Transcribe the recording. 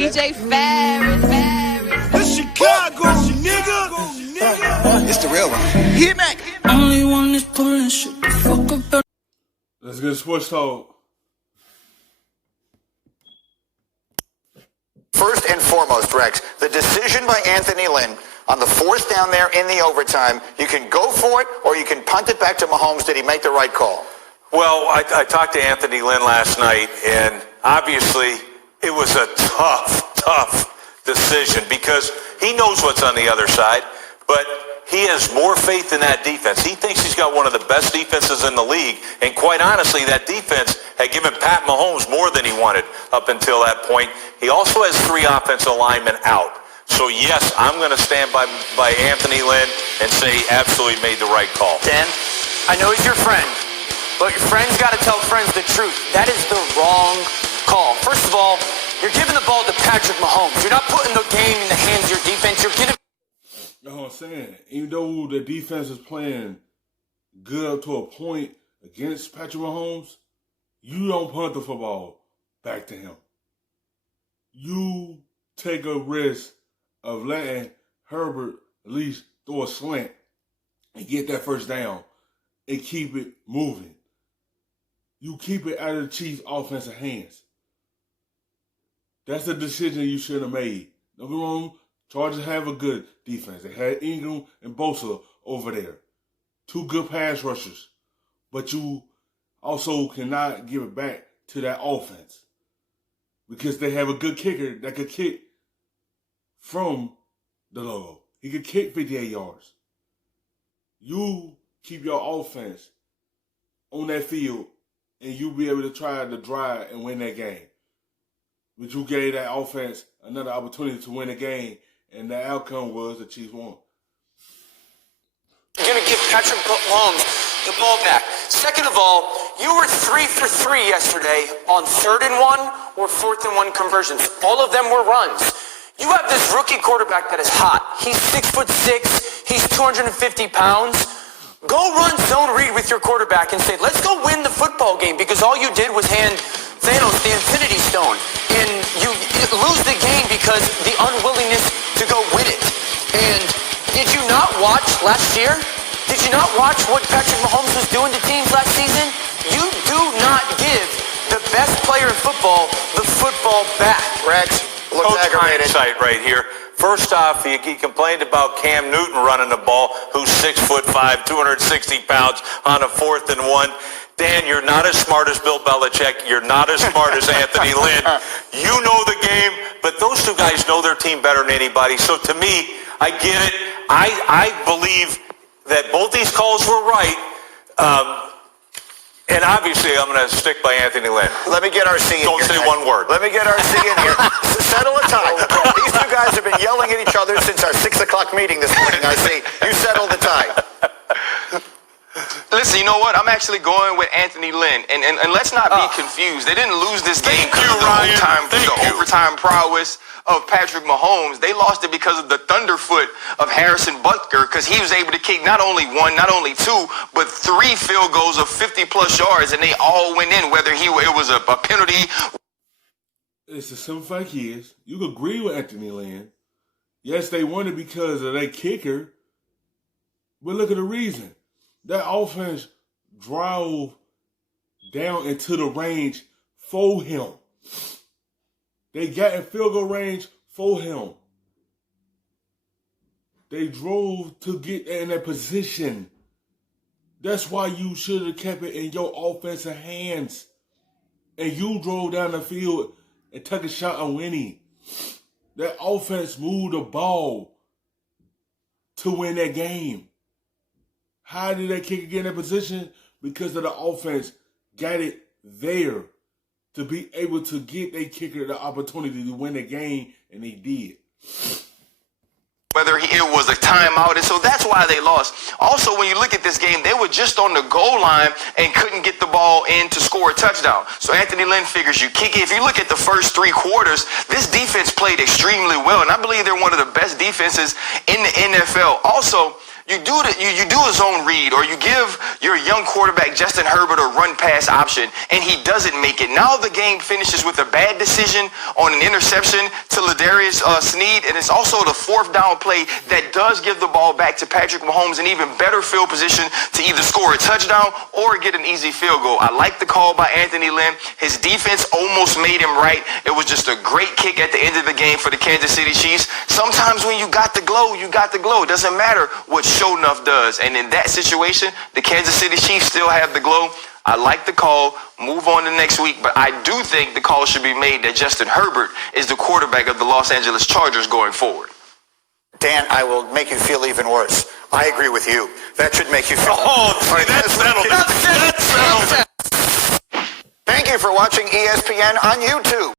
DJ Ferris. The Chicago, nigga. It's the real one. Hit me. Only one is pulling shit the fuck up. Let's get sports talk. First and foremost, Rex, the decision by Anthony Lynn on the fourth down there in the overtime, you can go for it or you can punt it back to Mahomes. Did he make the right call? Well, I talked to Anthony Lynn last night, and obviously it was a tough decision because he knows what's on the other side, but he has more faith in that defense. He thinks he's got one of the best defenses in the league, and quite honestly, that defense had given Pat Mahomes more than he wanted up until that point. He also has 3 offensive linemen out. So, yes, I'm going to stand by Anthony Lynn and say he absolutely made the right call. Dan, I know he's your friend, but your friend's got to tell friends the truth. That is the wrong call. First of all, you're giving the ball to Patrick Mahomes. You're not putting the game in the hands of your defense. You're giving... That's what I'm saying. Even though the defense is playing good up to a point against Patrick Mahomes, you don't punt the football back to him. You take a risk of letting Herbert at least throw a slant and get that first down and keep it moving. You keep it out of the Chiefs' offensive hands. That's the decision you should have made. Don't get me wrong, Chargers have a good defense. They had Ingram and Bosa over there. 2 good pass rushers. But you also cannot give it back to that offense. Because they have a good kicker that could kick from the logo. He could kick 58 yards. You keep your offense on that field and you'll be able to try to drive and win that game. But you gave that offense another opportunity to win the game, and the outcome was the Chiefs won. You're going to give Patrick Mahomes the ball back. Second of all, you were 3 for 3 yesterday on 3rd and 1 or 4th and 1 conversions. All of them were runs. You have this rookie quarterback that is hot. He's 6'6". He's 250 pounds. Go run zone read with your quarterback and say, let's go win the football game, because all you did was hand Thanos the Infinity Stone. And you lose the game because the unwillingness to go win it. And did you not watch last year? Did you not watch what Patrick Mahomes was doing to teams last season? You do not give the best player in football the football back. Rex, looks Coach aggravated. hindsight right here. First off, he complained about Cam Newton running the ball, who's 6'5", 260 pounds on a 4th and 1. Dan, you're not as smart as Bill Belichick. You're not as smart as Anthony Lynn. You know the game, but those 2 guys know their team better than anybody. So to me, I get it. I believe that both these calls were right. And obviously, I'm going to stick by Anthony Lynn. Let me get RC in here. Don't say one word. Let me get RC in here. Settle a tie. These 2 guys have been yelling at each other since our 6 o'clock meeting this morning, RC. You settle the tie. Listen, you know what? I'm actually going with Anthony Lynn. And let's not be confused. They didn't lose this game because of the overtime prowess of Patrick Mahomes. They lost it because of the thunderfoot of Harrison Butker, because he was able to kick not only 1, not only 2, but 3 field goals of 50-plus yards, and they all went in, whether it was a penalty. It's the simple fact is, you could agree with Anthony Lynn. Yes, they won it because of their kicker, but look at the reason. That offense drove down into the range for him. They got in field goal range for him. They drove to get in that position. That's why you should have kept it in your offensive hands. And you drove down the field and took a shot on winning. That offense moved the ball to win that game. How did that kicker get in that position? Because of the offense got it there to be able to get their kicker the opportunity to win the game, and they did. Whether it was a timeout, and so that's why they lost. Also, when you look at this game, they were just on the goal line and couldn't get the ball in to score a touchdown. So Anthony Lynn figures you kick it. If you look at the first 3 quarters, this defense played extremely well, and I believe they're one of the best defenses in the NFL. Also, You do a zone read, or you give your young quarterback Justin Herbert a run pass option, and he doesn't make it. Now the game finishes with a bad decision on an interception to Ladarius Sneed, and it's also the fourth down play that does give the ball back to Patrick Mahomes in even better field position to either score a touchdown or get an easy field goal. I like the call by Anthony Lynn. His defense almost made him right. It was just a great kick at the end of the game for the Kansas City Chiefs. Sometimes when you got the glow, you got the glow. It doesn't matter what Show Enough does. And in that situation, the Kansas City Chiefs still have the glow. I like the call. Move on to next week. But I do think the call should be made that Justin Herbert is the quarterback of the Los Angeles Chargers going forward. Dan, I will make you feel even worse. I agree with you. That should make you feel... That's settled. Thank you for watching ESPN on YouTube.